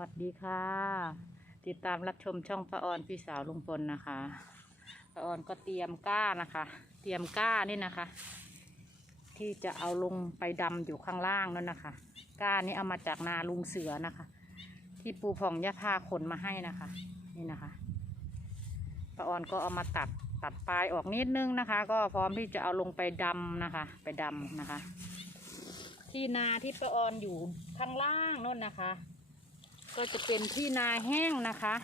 วัสดีค่ะ ติดตามรับชมช่องป้าออนพี่สาวลุงพลนะคะป้าออนก็เตรียมก้านะคะ เตรียมก้านี่นะคะ ที่จะเอาลงไปดำอยู่ข้างล่างนั่นนะคะ ก้านี้เอามาจากนาลุงเสือนะคะ ที่ปูผ่องยะพาขนมาให้นะคะ นี่นะคะป้าออนก็เอามาตัดตัดปลายออกนิดนึงนะคะ ก็พร้อมที่จะเอาลงไปดำนะคะ ไปดำนะคะ ที่นาที่ป้าออนอยู่ข้างล่างนั่นนะคะ ก็จะเป็นที่นาแห้งนะคะ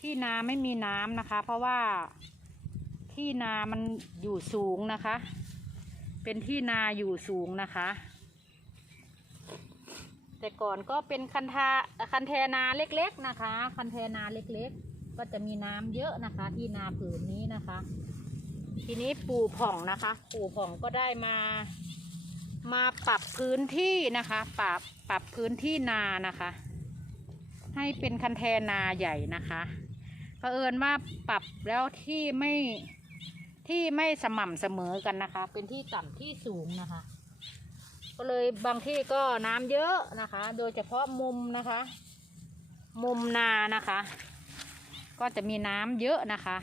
ที่นาไม่มีน้ำนะคะ เพราะว่าที่นามันอยู่สูงนะคะ เป็นที่นาอยู่สูงนะคะ แต่ก่อนก็เป็นคันทาคันเทนาเล็กๆนะคะ คันเทนาเล็กๆ ก็จะมีน้ำเยอะนะคะ ที่นาผืนนี้นะคะ ทีนี้ปู่ผ่องนะคะ ปู่ผ่องก็ได้มามาปรับพื้นที่นะคะ ปรับปรับพื้นที่นานะคะ ให้เป็นคันแทนาใหญ่นะคะเผอิญว่าปรับแล้วที่ไม่ที่ไม่สม่ำเสมอกันนะคะ เป็นที่ต่ำที่สูงนะคะ ก็เลยบางที่ก็น้ำเยอะนะคะ โดยเฉพาะมุมนะคะ มุมนานะคะ ก็จะมีน้ำเยอะนะคะ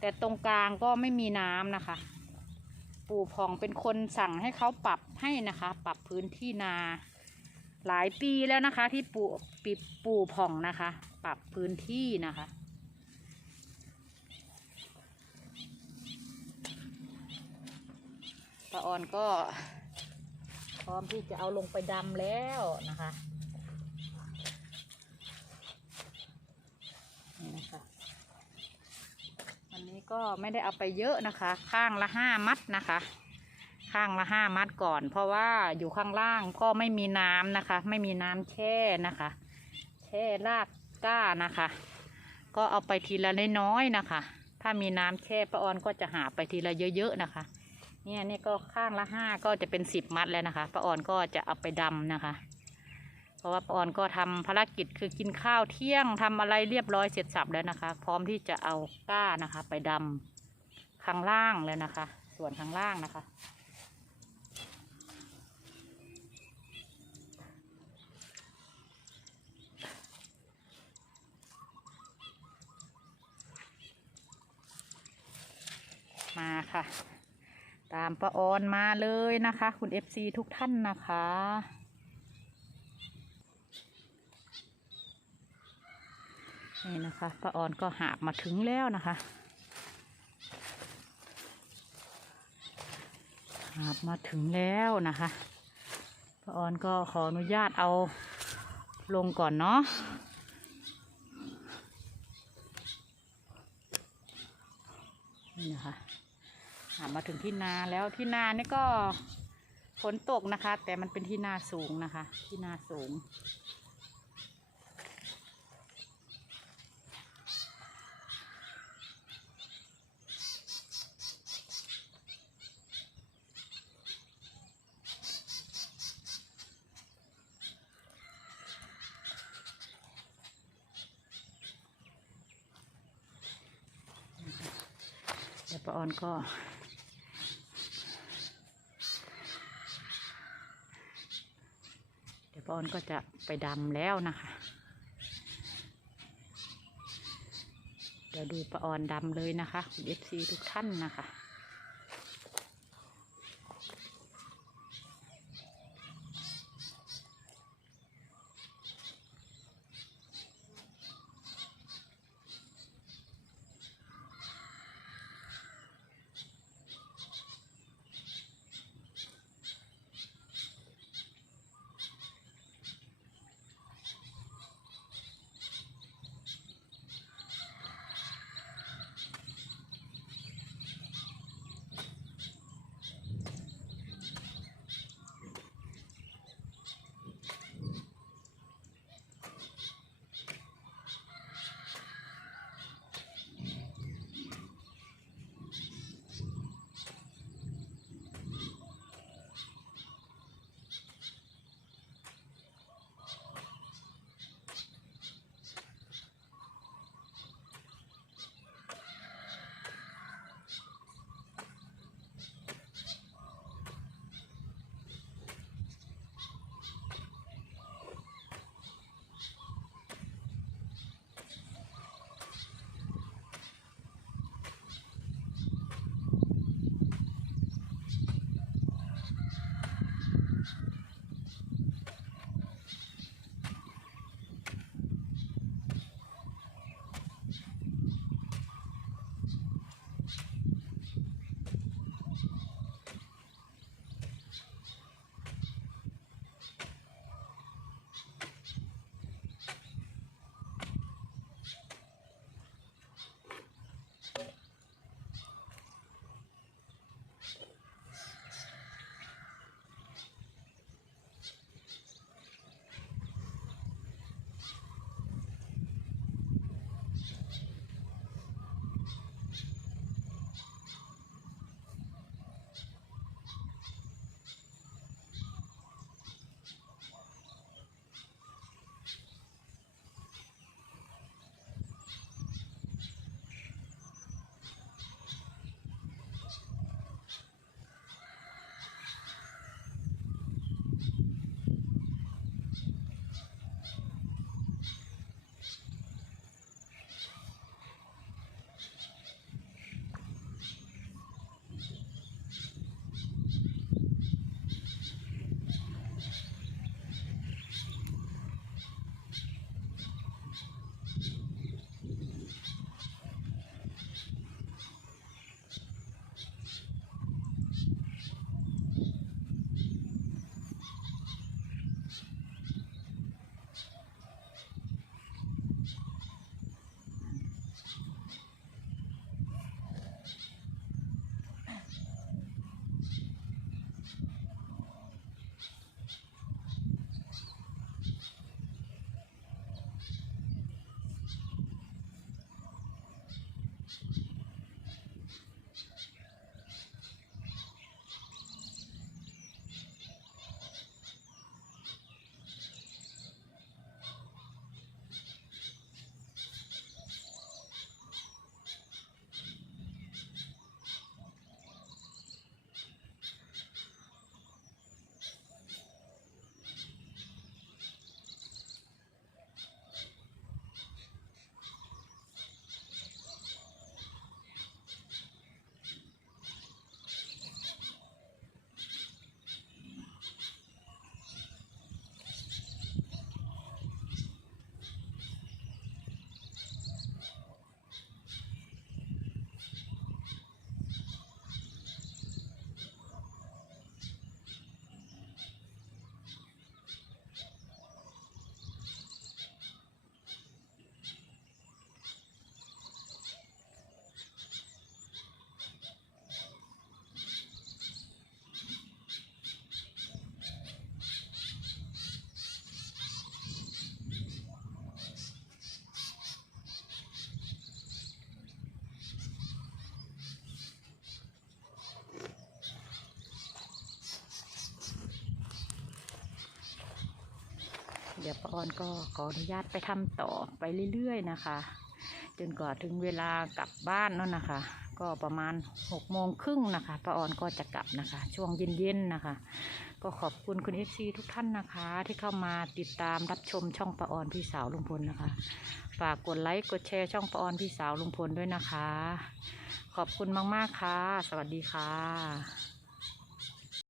แต่ตรงกลางก็ไม่มีน้ำนะคะ ปู่พองเป็นคนสั่งให้เขาปรับให้นะคะ ปรับพื้นที่นา หลายปีแล้วนะคะ ที่ปูปิปูผ่องนะคะ ปรับพื้นที่นะคะตาออนก็ พร้อมที่จะเอาลงไปดำแล้วนะคะนี่นะคะวันนี้ก็ไม่ได้เอาไปเยอะนะคะ ข้างละห้ามัดนะคะ ข้างละห้ามัดก่อน เพราะว่าอยู่ข้างล่างก็ไม่มีน้ำนะคะ ไม่มีน้ำแช่นะคะ แช่รากก้านะคะ ก็เอาไปทีละน้อยๆนะคะ ถ้ามีน้ำแช่ป้าออนก็จะหาไปทีละเยอะๆนะคะ เนี่ยนี่ก็ข้างละห้าก็จะเป็นสิบมัดแล้วนะคะป้าออนก็จะเอาไปดำนะคะเพราะว่าป้าออนก็ทำภารกิจคือกินข้าวเที่ยงทำอะไรเรียบร้อยเสร็จสับแล้วนะคะ พร้อมที่จะเอาก้านะคะ ไปดำข้างล่างแล้วนะคะ ส่วนข้างล่างนะคะ ค่ะตามป้าออนมาเลยนะคะ คุณเอฟซีทุกท่านนะคะนี่นะคะป้าออนก็หาบมาถึงแล้วนะคะ หาบมาถึงแล้วนะคะป้าออนก็ขออนุญาตเอาลงก่อนเนาะนี่นะคะ มาถึงที่นาแล้วที่นานี่ก็ฝนตกนะคะ แต่มันเป็นที่นาสูงนะคะ ที่นาสูง เดี๋ยวป้าออนก็ เดี๋ยว ป้ออนก็จะไปดำแล้วนะคะ เดี๋ยวดูปลาออนดำเลยนะคะคุณเอฟซีทุกท่านนะคะ ดี๋ยวป้าออนก็ขออนุญาตไปทำต่อไปเรื่อยๆนะคะ จนกว่าถึงเวลากลับบ้านนั่นนะคะ ก็ประมาณหกโมงครึ่งนะคะป้าออนก็จะกลับนะคะ ช่วงเย็นๆนะคะ ก็ขอบคุณคุณเอฟซีทุกท่านนะคะ ที่เข้ามาติดตามรับชมช่องป้าออนพี่สาวลุงพลนะคะ ฝากกดไลค์กดแชร์ช่องป้าออนพี่สาวลุงพลด้วยนะคะ ขอบคุณมากๆค่ะ สวัสดีค่ะ